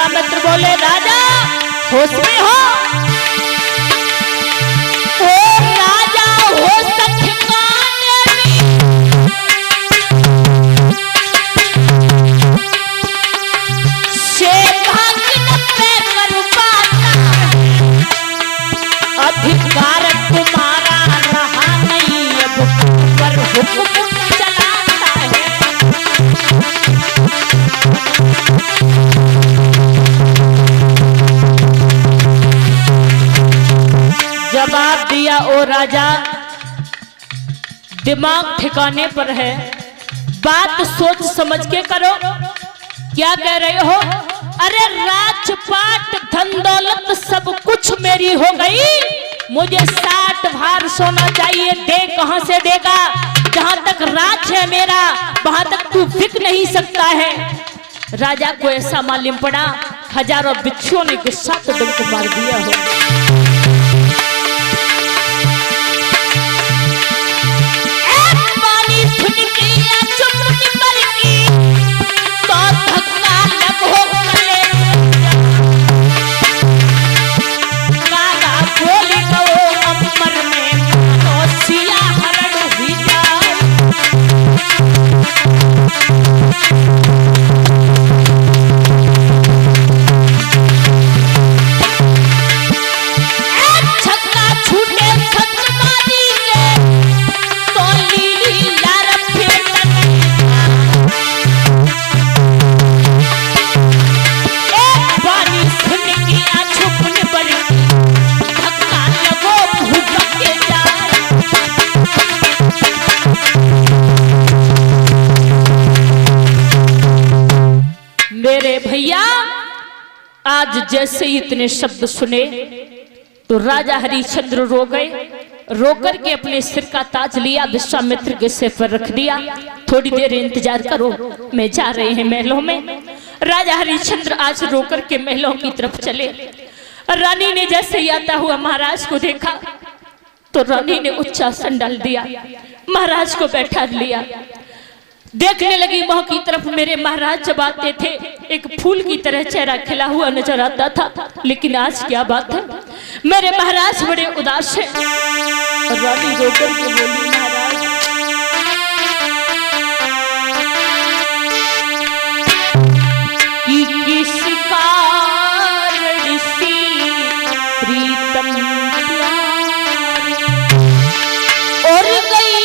विश्वामित्र बोले राजा होश में हो, ओ राजा होश ठिकाने में, से भाग्य न पे कर पाता, अधिकार तुम्हारा रहा नहीं, अब पर हुक्म चलाता है। जवाब दिया ओ राजा, दिमाग ठिकाने पर है, बात सोच समझ के करो। क्या कह रहे हो? अरे राजपाट धन दौलत सब कुछ मेरी हो गई, मुझे 60 भार सोना चाहिए, दे कहां से देगा? जहां तक राज है मेरा वहां तक तू बिक नहीं सकता है। राजा को ऐसा मालूम पड़ा हजारों बिच्छुओं ने गुस्सा तो डंक मार दिया हो। आज जैसे ही इतने शब्द सुने तो राजा हरिश्चंद्र रो गए, रोकर के अपने सिर का ताज लिया, विश्वामित्र के सिर पर रख दिया। थोड़ी देर इंतजार करो, मैं जा रहे हैं महलों में। राजा हरिश्चंद्र आज रोकर के महलों की तरफ चले। रानी ने जैसे ही आता हुआ महाराज को देखा तो रानी ने उच्च आसन डाल दिया, महाराज को बैठा लिया। देखने लगी मोह की तरफ। मेरे महाराज जब आते थे एक फूल की तरह चेहरा खिला हुआ नजर आता था, लेकिन आज क्या बात है, मेरे महाराज बड़े उदास हैं। रानी रोकर के बोली, महाराज कि किस कारण सी प्रीतम और गई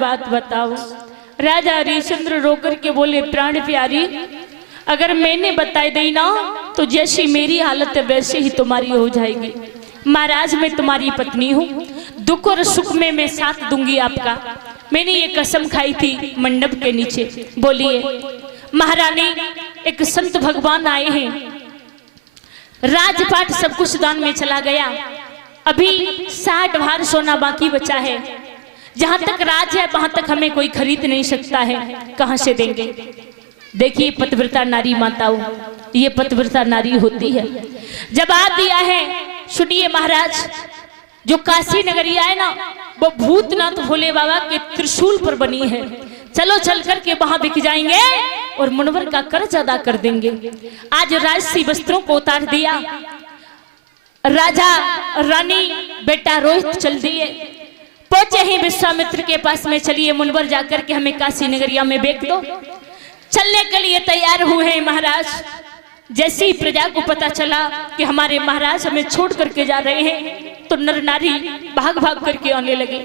बात बताओ। राजा हरिश्चंद्र रोकर के बोले, प्राण प्यारी, अगर मैंने बता दी ना तो जैसी मेरी हालत है वैसे ही तुम्हारी हो जाएगी। महाराज मैं तुम्हारी पत्नी हूँ, दुख और सुख में मैं साथ दूंगी आपका। मैंने ये कसम खाई थी मंडप के नीचे। बोलिए महारानी, एक संत भगवान आए हैं, राजपाट सब कुछ दान में चला गया, अभी 60 भार सोना बाकी बचा है। जहां तक राज है वहां तक हमें कोई खरीद नहीं सकता है, कहां से देंगे? देखिए पतिव्रता नारी माताओं, ये पतिव्रता नारी होती है। जवाब दिया है, सुनिए महाराज, जो काशी नगरिया है ना वो भूतनाथ भोले बाबा के त्रिशूल पर बनी है। चलो चल कर के वहां बिक जाएंगे और मुनवर का कर्ज अदा कर देंगे। आज राजसी वस्त्रों को उतार दिया, राजा रानी बेटा रोहित चल दिए। पहुंचे ही विश्वामित्र के पास में, चलिए मुनवर जाकर के हमें काशी नगरिया में बेच दो। चलने के लिए तैयार हुए हैं महाराज। जैसे ही प्रजा को पता चला कि हमारे महाराज हमें छोड़ करके जा रहे हैं, तो नर नारी भाग भाग करके आने लगे,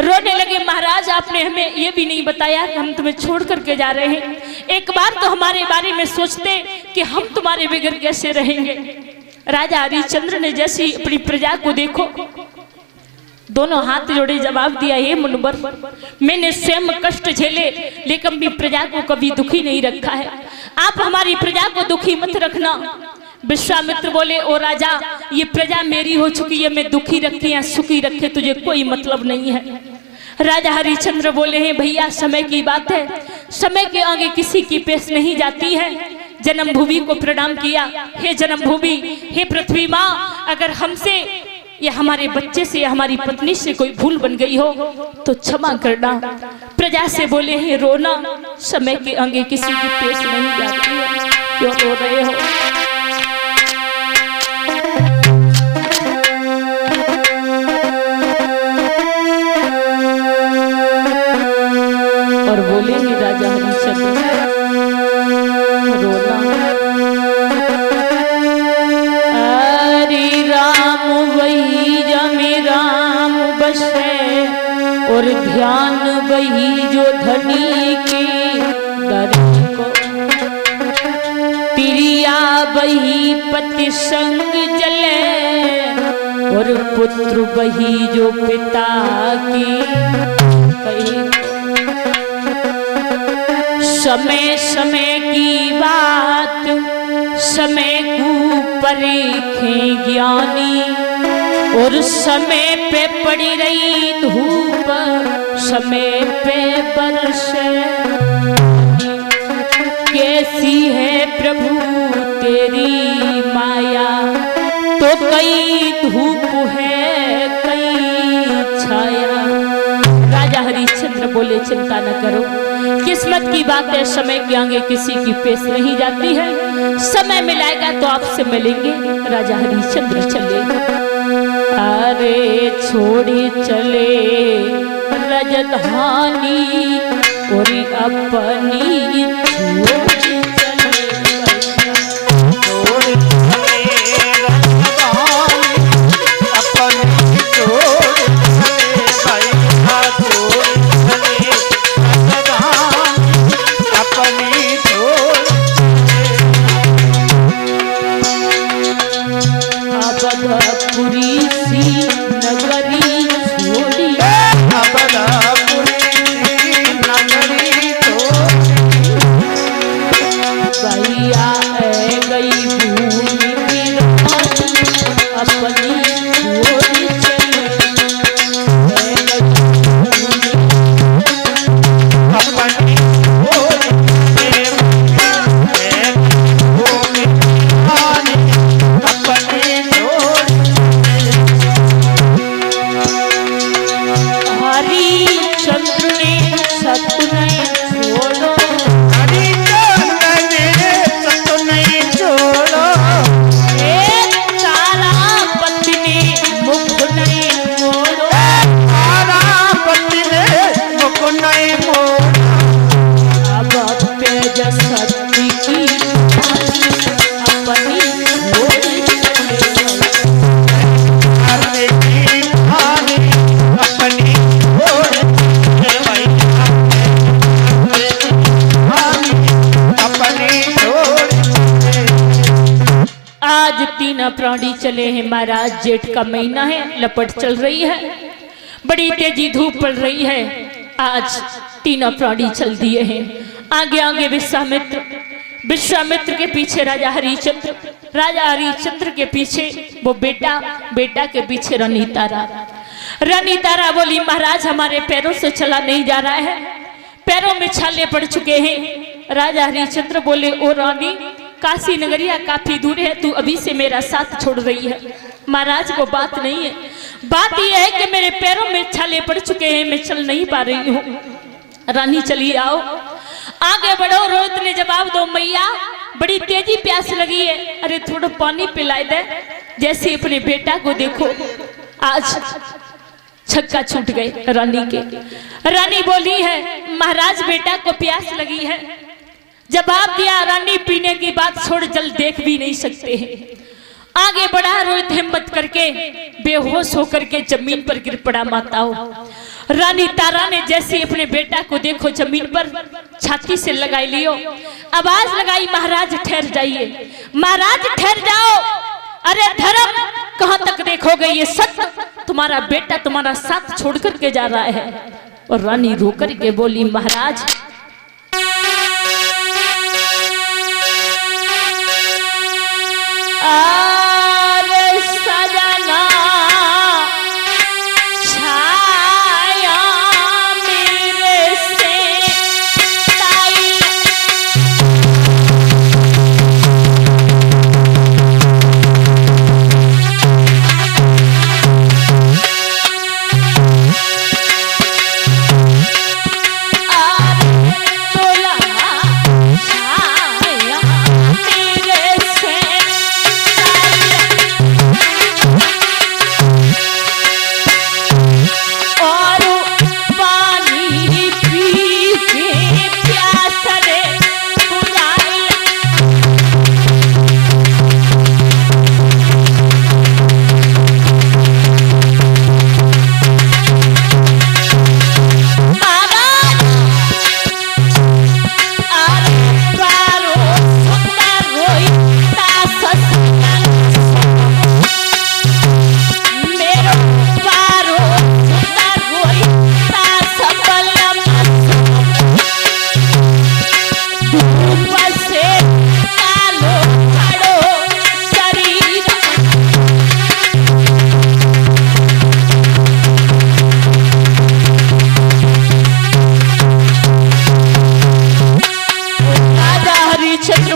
रोने लगे। महाराज आपने हमें ये भी नहीं बताया कि हम तुम्हें छोड़ करके जा रहे हैं। एक बार तो हमारे बारे में सोचते कि हम तुम्हारे बगैर कैसे रहेंगे। राजा हरिश्चंद्र ने जैसी अपनी प्रजा को देखो, दोनों हाथ जोड़े जवाब दिया, हे मुनवर, मैंने स्वयं कष्ट झेले लेकिन भी प्रजा को कभी दुखी नहीं रखा है। आप हमारी प्रजा को दुखी मत रखना। विश्वामित्र बोले, ओ राजा, ये प्रजा मेरी हो चुकी है, मैं दुखी रखे या सुखी रखे तुझे कोई मतलब नहीं है। राजा हरिश्चंद्र बोले हैं, भैया समय की बात है, समय के आगे किसी की पेश नहीं जाती है। जन्मभूमि को प्रणाम किया, हे जन्मभूमि, हे पृथ्वी माँ, अगर हमसे या हमारे बच्चे से या हमारी पत्नी से कोई भूल बन गई हो तो क्षमा करना। प्रजा से बोले हैं, रोना समय के आगे किसी की पेश नहीं जाती है, क्यों रो रहे हो? और बोले हैं राजा हरिश्चंद्र, रोना और ध्यान वही जो धनी की दर को, प्रिया वही पति संग जले, और पुत्र वही जो पिता की कही। समय समय की बात समय को परीखें ज्ञानी, और समय पे पड़ी रही धूप समय पे बरसे। कैसी है प्रभु तेरी माया, तो कई धूप है कई छाया। राजा हरिश्चंद्र बोले, चिंता न करो, किस्मत की बात है, समय के आगे किसी की पेश नहीं जाती है। समय मिलाएगा तो आपसे मिलेंगे। राजा हरिश्चंद्र चले, अरे छोड़ी चले रजधानी, और अपनी छोड़ी चले, छोड़ी चले रजधानी, अपनी छोड़ी चले भैया, छोड़ी चले रजधानी, अपनी छोड़ी अवधपुरी सी नगरी छोड़ी, अवधपुरी नगरी छोड़ी, भैया गई भूमि वीरानी, अपनी छोड़ी चले, अपनी छोड़ी चले भूमि वीरानी, अपनी छोड़ी हरिश्चंद्र ने सपने छोड़ो, हरिश्चंद्र ने सपने छोड़ो, तारापति ने मुख नहीं मोड़ो, तारापति ने मुख नहीं मोड़ा, अब तेज शक्ति की अपनी छोड़ी चले। अपनी कहानी अपनी छोड़ भैया, अपनी छोड़। आज तीन प्राणी चले हैं महाराज। जेठ का महीना है, लपट चल रही है, बड़ी तेजी धूप पड़ रही है। आज तीनों प्राणी चल दिए हैं। आगे आगे विश्वामित्र, विश्वामित्र के पीछे राजा हरिश्चंद्र, राजा हरिश्चंद्र के पीछे वो बेटा, बेटा के पीछे रानी तारा। रानी तारा बोली, महाराज हमारे पैरों से चला नहीं जा रहा है, पैरों में छाले पड़ चुके हैं। राजा हरिश्चंद्र बोले, ओ रानी, काशी नगरिया काफी दूर है, तू अभी से मेरा साथ छोड़ रही है। महाराज को बात नहीं है, बात यह है कि मेरे पैरों में छाले पड़ चुके हैं, मैं चल नहीं पा रही हूँ। रानी चलिए आओ, आगे बढ़ो। रोहित ने जवाब दो, मैया बड़ी तेजी प्यास लगी है, अरे थोड़ा पानी पिलाए दे। जैसे अपने बेटा को देखो, आज छक्का छूट गए रानी के। रानी बोली है, महाराज बेटा को प्यास लगी है। जवाब दिया, रानी पीने की बात छोड़, जल देख भी नहीं सकते हैं। आगे बढ़ा रोहित हिम्मत करके, बेहोश होकर के जमीन पर गिर पड़ा माताओं। रानी तारा ने जैसे अपने बेटा को देखो जमीन पर छाती से लगाई लियो, आवाज लगाई, महाराज ठहर जाइए, महाराज ठहर जाओ। अरे धर्म कहां तक देखोगे, ये सत्य, तुम्हारा बेटा तुम्हारा साथ छोड़ करके जा रहा है। और रानी रो करके बोली, महाराज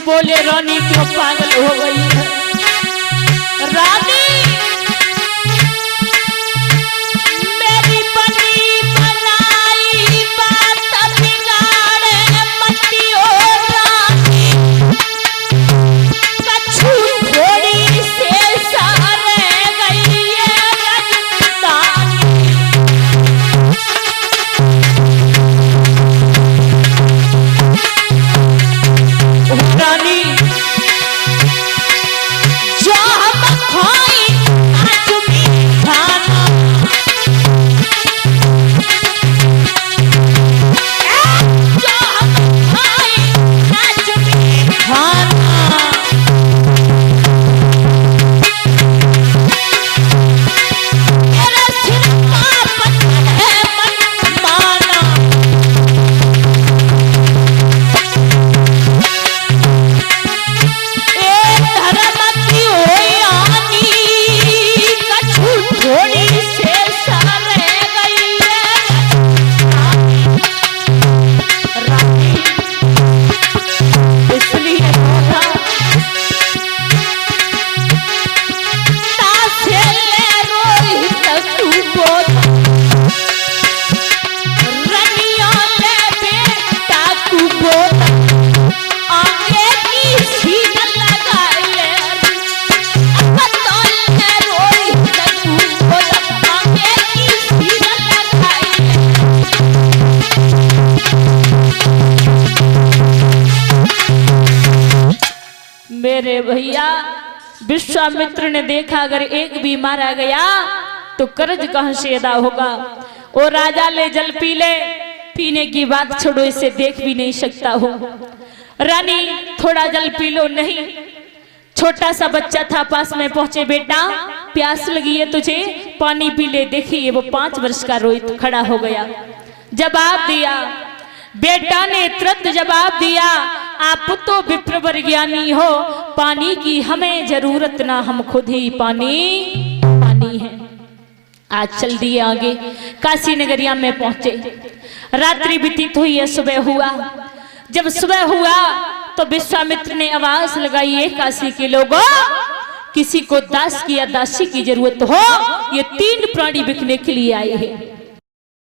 बोले, रानी क्यों पागल हो गई है? रानी मेरी बनी बनाई बात बिगाड़े मती, और रानी कछु थोड़ी से सारे गई है राजधानी। रानी जो हम खाई आज भी खाना, जो हम खाई आज भी खाना, मेरा सिर का पत्थर है मन माना। मेरे भैया विश्वामित्र ने देखा, अगर एक भी मारा गया तो कर्ज कहां से अदा होगा। और राजा ले जल पी ले, पीने की बात छोड़ो, इसे देख भी नहीं सकता हूं। रानी थोड़ा जल पी लो, नहीं। छोटा सा बच्चा था, पास में पहुंचे, बेटा प्यास लगी है तुझे, पानी पी ले। देखिए वो 5 वर्ष का रोहित खड़ा हो गया, जवाब दिया। बेटा ने तुरंत जवाब दिया, आप तो विप्रवर ज्ञानी हो, पानी की हमें जरूरत ना, हम खुद ही पानी पानी है। आज चल दिए आगे, काशी नगरिया में पहुंचे। रात्रि व्यतीत हुई है, सुबह हुआ। जब सुबह हुआ तो विश्वामित्र ने आवाज लगाई, है काशी के लोगों, किसी को दास की या दासी की जरूरत हो, ये 3 प्राणी बिकने के लिए आए हैं।